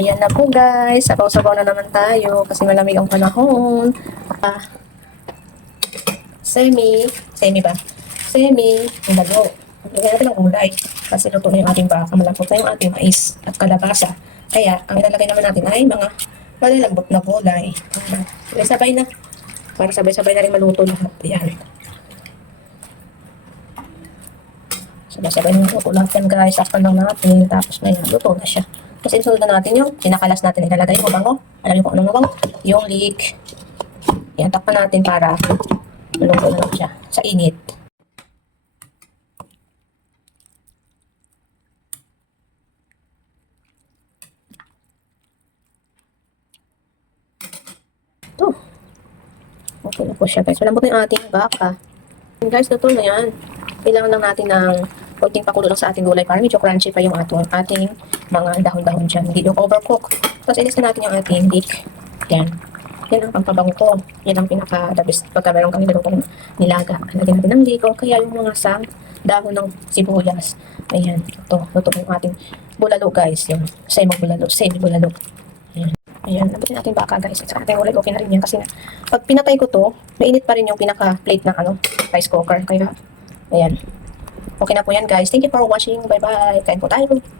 Ayan na po guys, sabaw-sabaw na naman tayo kasi malamig ang panahon. Semi ba? Semi, yung lalo. Lagyan natin ng gulay kasi luto na yung ating baka, malambot na yung ating mais at kalabasa. Kaya, ang ilalagay naman natin ay mga malalambot na gulay. Sabay na. Para sabay-sabay na rin maluto lahat. Ayan. Sabay-sabay na maluto lahat yan guys. Sakpan lang natin. Tapos na yan. Luto na siya. Tapos insunod na natin yung kinakalas natin. Ilalagay yung mabango. Alam niyo kung anong mabango? Yung leek. Yan. Takpan natin para maluto na lang siya sa init. Ito. Okay na po siya guys. Malambot na yung ating baka. And guys, luto na yan. Kailangan lang natin ng konting pakulo lang sa ating gulay para medyo crunchy pa yung ating mga dahon-dahon dyan. Hindi yung overcook. Tapos ilis na natin yung ating leek. Yan. Yan ang pampabango ko. Yan ang pinaka-the best pagka meron kami nilutong nilaga. Lagyan natin ng leek o kaya yung mga dahon ng sibuyas. Ayan. Ito. Luto yung ating bulalo guys. Yung semi-bulalo. Ayan. Ayan. Nabutin natin baka guys. At sa ating gulay okay na rin yan. Kasi pag pinatay ko to, mainit pa rin yung pinaka-plate ng rice cooker. Kaya, ayan. Okay na po yan guys. Thank you for watching. Bye bye. Kain po tayo.